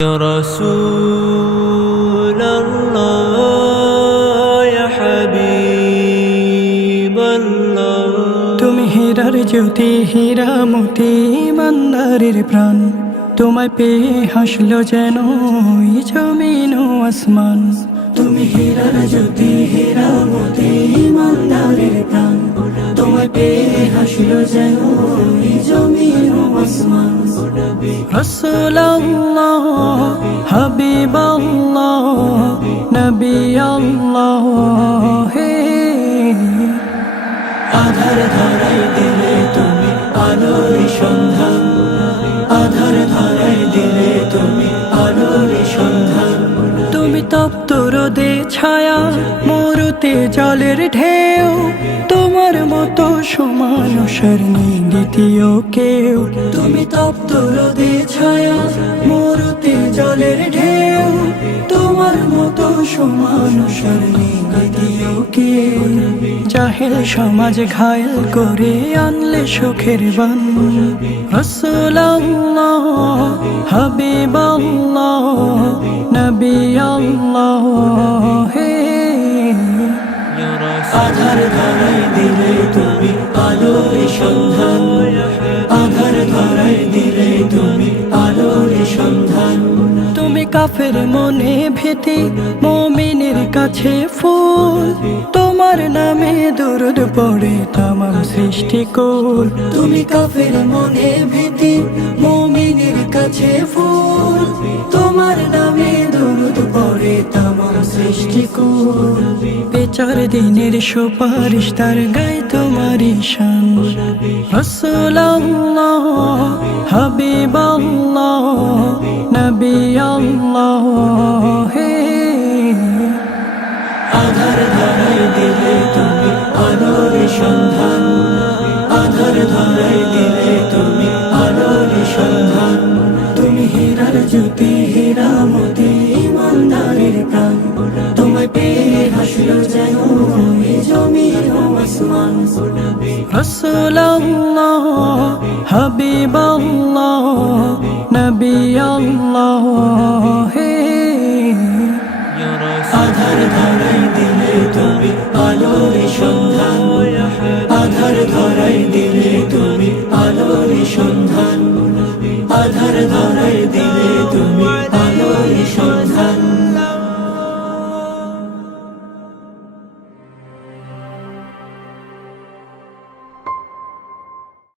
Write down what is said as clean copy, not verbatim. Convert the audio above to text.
يا رسول الله يا حبيب الله তুমি হীরার জ্যোতি হীরা মতি ইমানদারের প্রাণ তোমায় পেয়ে হাসলো যেন এই জমিন ও আসমান তুমি হীরার জ্যোতি হীরা মতি ইমানদারের প্রাণ তোমায় পেয়ে হাসলো যেন এই জমিন ও আসমান রাসূলুল্লাহ হাবিবাল্লাহ নবী আল্লাহ হে আধার ধারাই দিলে তুমি আলোর সন্ধান আধার ধারাই দিলে তুমি আলোর সন্ধান তুমি তপ্ত রোদে ছায়া মরুতে জলের ঢেউ তোমার মতো সমান নেই দ্বিতীয় কেউ তুমি তপ্ত রোদে ছায়া মরুতে জলের ঢেউ তোমার মতো সমান নেই দ্বিতীয় কেউ জাহেল সমাজ ঘায়েল করে আনলে সুখের বান রাসূলুল্লাহ হাবিবাল্লাহ নবী আল্লাহ হে আধার ধারাই দিলে তুমি আলোর সন্ধান আধার ধারাই দিলে তুমি আলোর সন্ধান তুমি কাফের মনে ভীতি মুমিনের কাছে ফুল তোমার নামে দরুদ পড়ে তামাম সৃষ্টিকুল তুমি কাফের মনে ভীতি মুমিনের কাছে ফুল তোমার নামে দরুদ পড়ে তামাম সৃষ্টিকুল বিচার দিনের সুপারিশ তার গায়ে তোমারই শান রাসূলুল্লাহ হাবিবাল্লাহ নবী আল্লাহ হে আধার ধারাই দিলে তুমি আলোর সন্ধান আধার ধারাই দিলে তুমি আলোর সন্ধান তুমি হীরার জ্যোতি হীরা মতি ইমানদারের প্রাণ তোমায় পেয়ে হাসলো যেন এই জমিন ও আসমান রাসূলুল্লাহ হাবিবাল্লাহ নবী আল্লাহ হে আধার ধারাই দিলে তুমি আলোর সন্ধান আধার ধারাই দিলে তুমি আলোর সন্ধান